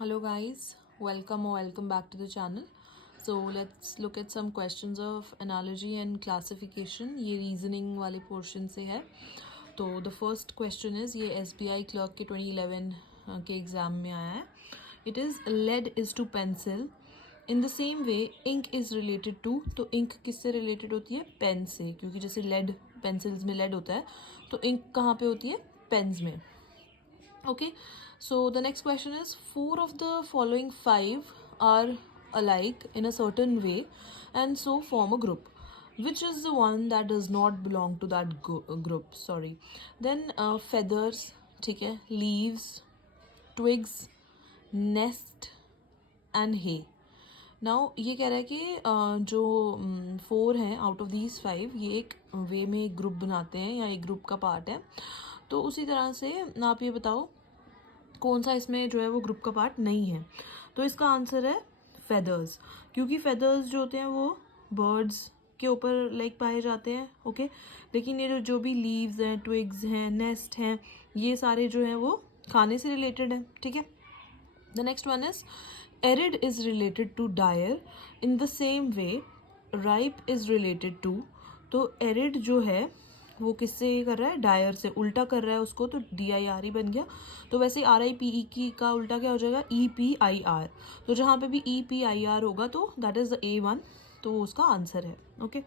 Hello guys, welcome back to the channel. So let's look at some questions of analogy and classification. ये reasoning वाले portion से है. तो the first question is ये SBI clerk के 2011 के exam में आया है. It is lead is to pencil. In the same way ink is related to. तो ink किससे related होती है? पेन से, क्योंकि जैसे lead pencils में lead होता है तो ink कहाँ पे होती है? पेन्स में. Okay, so the next question is, four of the following five are alike in a certain way and so form a group. Which is the one that does not belong to that group? Sorry. Then feathers, ठीक है, leaves, twigs, nest and hay. Now ये कह रहा है कि जो four हैं out of these five ये एक वे में एक ग्रुप बनाते हैं या एक ग्रुप का पार्ट है. तो उसी तरह से आप ये बताओ कौन सा इसमें जो है वो ग्रुप का पार्ट नहीं है. तो इसका आंसर है फेदर्स, क्योंकि फेदर्स जो होते हैं वो बर्ड्स के ऊपर लाइक पाए जाते हैं. ओके, लेकिन ये जो भी लीव्स हैं, ट्विग्स हैं, नेस्ट हैं, ये सारे जो हैं वो खाने से रिलेटेड हैं. ठीक है. The next one is arid is related to dire in the same way ripe is related to. तो एरिड जो है वो किससे कर रहा है? डायर से. उल्टा कर रहा है उसको, तो DIR ही बन गया. तो वैसे RIPE की का उल्टा क्या हो जाएगा? EPIR. तो जहाँ पे भी EPIR होगा तो दैट इज द A1, तो उसका आंसर है. Okay.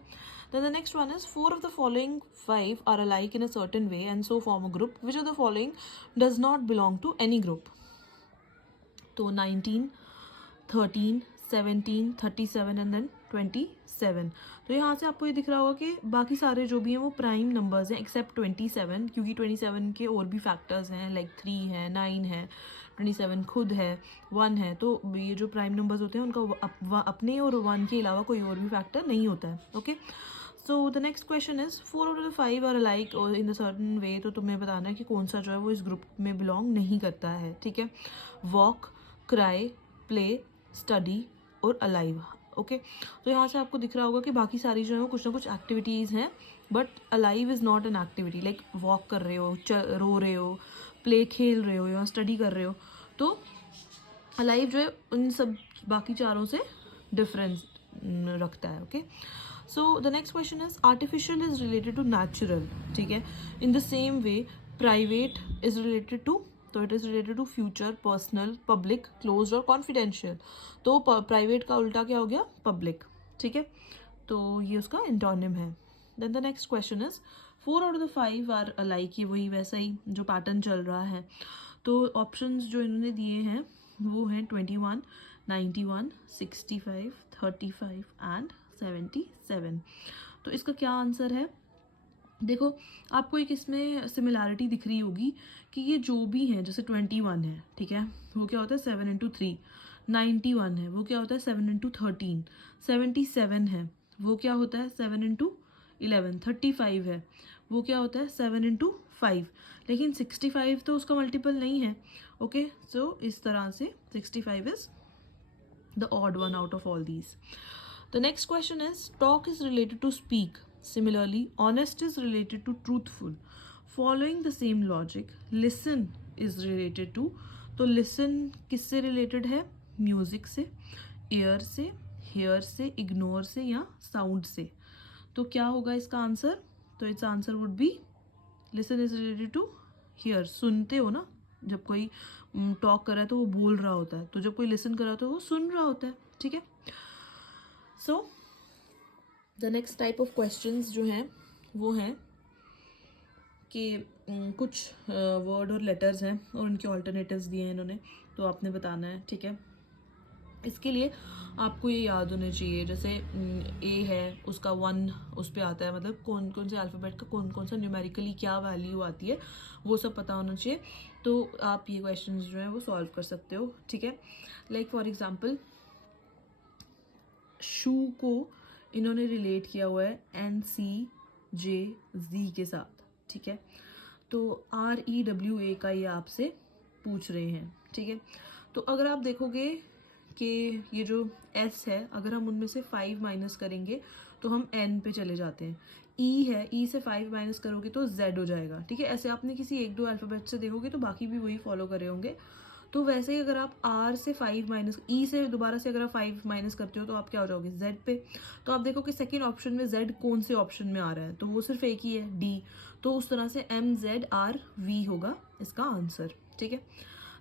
Then the next one is, four of the following five are alike in a certain way and so form a group. Which of the following does not belong to any group? तो 19, 13, 17, 37 and then 27. तो यहाँ से आपको ये दिख रहा होगा कि बाकी सारे जो भी हैं वो प्राइम नंबर्स हैं एक्सेप्ट 27, क्योंकि 27 के और भी फैक्टर्स हैं लाइक 3 है, 9 है, 27 खुद है, 1 है. तो ये जो प्राइम नंबर्स होते हैं उनका अपने और 1 के अलावा कोई और भी फैक्टर नहीं होता है. Okay. So the next question is, 4 out of 5 are alike in the certain way. तो तुम्हें बताना है कि कौन सा जो है वो इस ग्रुप में बिलोंग नहीं करता है. ठीक है. वॉक, क्राई, प्ले, स्टडी और अलाइव. ओके. तो यहाँ से आपको दिख रहा होगा कि बाकी सारी जो है वो कुछ ना कुछ एक्टिविटीज़ हैं, but alive is not an activity. Like walk कर रहे हो, रो रहे हो, प्ले खेल रहे हो या स्टडी कर रहे हो, तो अलाइव जो है उन सब बाकी चारों से डिफरेंस रखता है. Okay. So the next question is, artificial is related to natural. ठीक है. In the same way private is related to, तो it is related to future, personal, public, close और कॉन्फिडेंशियल. तो प्राइवेट का उल्टा क्या हो गया? पब्लिक. ठीक है. तो ये उसका एंटोनिम है. Then the next question is, 4 out of the 5 are alike. ये वही वैसा ही जो पैटर्न चल रहा है. तो ऑप्शंस जो इन्होंने दिए हैं वो हैं 21, 91, 65, 35 एंड 77. तो इसका क्या आंसर है? देखो, आपको एक इसमें सिमिलैरिटी दिख रही होगी कि ये जो भी हैं, जैसे 21 है, ठीक है, वो क्या होता है 7 इंटू 3. 91 है, वो क्या होता है 7 इंटू 13. 77 है, वो क्या होता है 7 इंटू 11. 35 है, वो क्या होता है 7 इंटू 5. लेकिन 65 तो उसका मल्टीपल नहीं है. ओके. सो इस तरह से 65 is the odd one out of all these. The next question is, talk is related to speak. Similarly, honest is related to truthful. Following the same logic, listen is related to. तो listen किससे related है? Music से, ear से, hear से, ignore से या sound से. तो क्या होगा इसका आंसर? तो its answer would be, listen is related to hear. सुनते हो ना, जब कोई टॉक कर रहा है तो वो बोल रहा होता है, तो जब कोई लिसन कर रहा है तो वो सुन रहा होता है. ठीक है. सो the next type of questions जो हैं वो हैं कि कुछ वर्ड और लेटर्स हैं और उनके ऑल्टरनेटिव्स दिए हैं इन्होंने, तो आपने बताना है. ठीक है. इसके लिए आपको ये याद होने चाहिए, जैसे ए है उसका 1 उस पर आता है, मतलब कौन कौन से अल्फ़ाबेट का कौन कौन सा न्यूमेरिकली क्या वैल्यू आती है वो सब पता होना चाहिए. तो आप ये क्वेश्चंस जो है वो सॉल्व कर सकते हो. ठीक है. लाइक फॉर एग्जांपल, शू को इन्होंने रिलेट किया हुआ है NCJZ के साथ. ठीक है. तो REWA का ये आपसे पूछ रहे हैं. ठीक है. तो अगर आप देखोगे कि ये जो S है, अगर हम उनमें से 5 माइनस करेंगे तो हम N पे चले जाते हैं. E है, E से 5 माइनस करोगे तो Z हो जाएगा. ठीक है. ऐसे आपने किसी 1-2 अल्फ़ाबेट से देखोगे तो बाकी भी वही फॉलो करे होंगे. तो वैसे ही अगर आप R से 5 माइनस, E से दोबारा से अगर आप 5 माइनस करते हो तो आप क्या हो जाओगे Z पे। तो आप देखो कि सेकेंड ऑप्शन में Z कौन से ऑप्शन में आ रहा है, तो वो सिर्फ एक ही है, D। तो उस तरह से MZRV होगा इसका आंसर, ठीक है।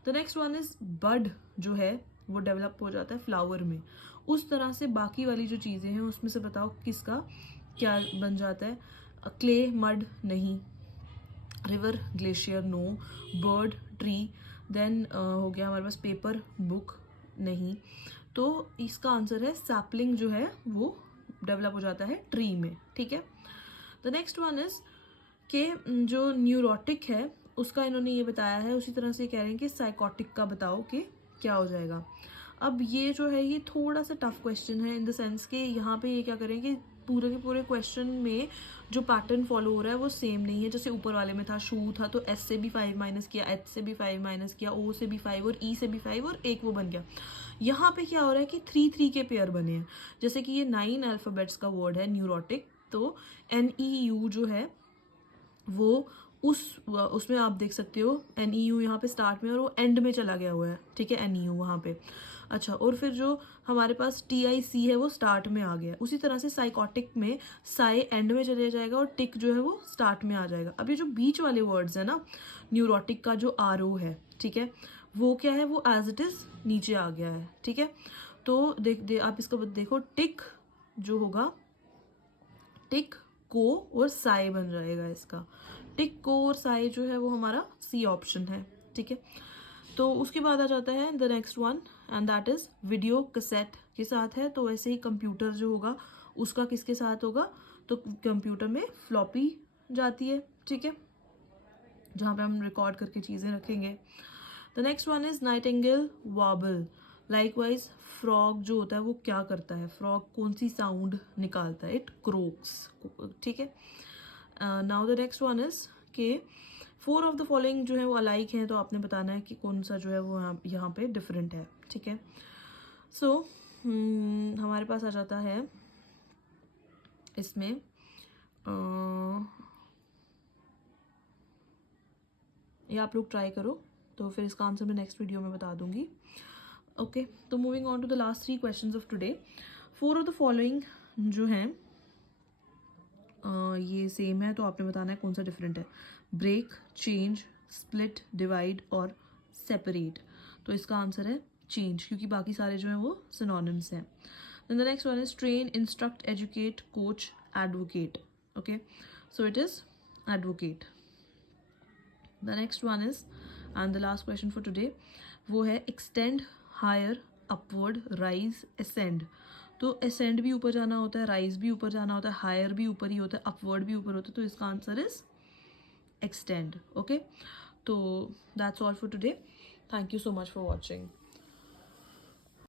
द नेक्स्ट वन इज बड जो है वो डेवलप हो जाता है फ्लावर में। उस तरह से बाकी वाली जो चीज़ें हैं उसमें से बताओ किसका क्या बन जाता है। क्ले मड नहीं, river glacier no, bird tree, then हो गया हमारे पास पेपर बुक नहीं। तो इसका आंसर है सैपलिंग जो है वो डेवलप हो जाता है ट्री में, ठीक है। द नेक्स्ट वन इज के जो न्यूरोटिक है उसका इन्होंने ये बताया है, उसी तरह से कह रहे हैं कि साइकोटिक का बताओ कि क्या हो जाएगा। अब ये जो है ये थोड़ा सा टफ क्वेश्चन है इन द सेंस कि यहाँ पे ये क्या करें कि पूरे के पूरे क्वेश्चन में जो पैटर्न फॉलो हो रहा है वो सेम नहीं है। जैसे ऊपर वाले में था शू था तो S से भी 5 माइनस किया, H से भी 5 माइनस किया, O से भी 5 और E से भी 5 और एक वो बन गया। यहाँ पे क्या हो रहा है कि 3 के पेयर बने हैं। जैसे कि ये 9 अल्फ़ाबेट्स का वर्ड है न्यूरोटिक, तो NEU जो है वो उसमें आप देख सकते हो NEU यहाँ पे स्टार्ट में और वो एंड में चला गया हुआ है, ठीक है, NEU वहाँ पे। अच्छा, और फिर जो हमारे पास TIC है वो स्टार्ट में आ गया। उसी तरह से साइकोटिक में साई एंड में चले जाएगा और टिक जो है वो स्टार्ट में आ जाएगा। अब ये जो बीच वाले वर्ड्स है ना, न्यूरोटिक का जो RO है, ठीक है, वो क्या है, वो एज इट इज नीचे आ गया है, ठीक है। तो आप इसका देखो, टिक जो होगा, टिक को और साई बन जाएगा इसका। टिक को और साई जो है वो हमारा C ऑप्शन है, ठीक है। तो उसके बाद आ जाता है the next one and that is video cassette के साथ है। तो वैसे ही कंप्यूटर जो होगा उसका किसके साथ होगा, तो कंप्यूटर में फ्लॉपी जाती है, ठीक है, जहाँ पे हम रिकॉर्ड करके चीज़ें रखेंगे। The next one is nightingale warble. Likewise frog जो होता है वो क्या करता है, फ्रॉग कौन सी साउंड निकालता है, इट क्रोक्स, ठीक है। Now the next one is के 4 ऑफ द फॉलोइंग जो है वो अलाइक हैं, तो आपने बताना है कि कौन सा जो है वो यहाँ पे डिफरेंट है, ठीक है। सो हमारे पास आ जाता है इसमें ये आप लोग ट्राई करो, तो फिर इसका आंसर मैं नेक्स्ट वीडियो में बता दूंगी। ओके, तो moving on to the last 3 questions of today. 4 of the following जो हैं ये सेम है, तो आपने बताना है कौन सा डिफरेंट है। ब्रेक, चेंज, स्प्लिट, डिवाइड और सेपरेट। तो इसका आंसर है चेंज, क्योंकि बाकी सारे जो हैं वो सिनोनिम्स हैं। Then the next one is train, instruct, educate, coach, advocate. Okay, so it is advocate. The next one is and the last question for today, वो है extend, higher, upward, rise, ascend. तो ascend भी ऊपर जाना होता है, rise भी ऊपर जाना होता है, हायर भी ऊपर ही होता है, अपवर्ड भी ऊपर होता है, तो इसका आंसर इज एक्सटेंड। ओके, तो that's all for today. Thank you so much for watching.